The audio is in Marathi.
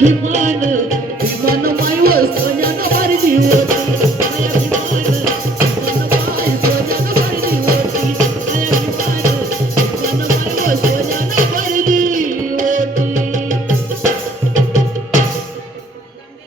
भिमान भिमान माय सोन्यानं मार जीव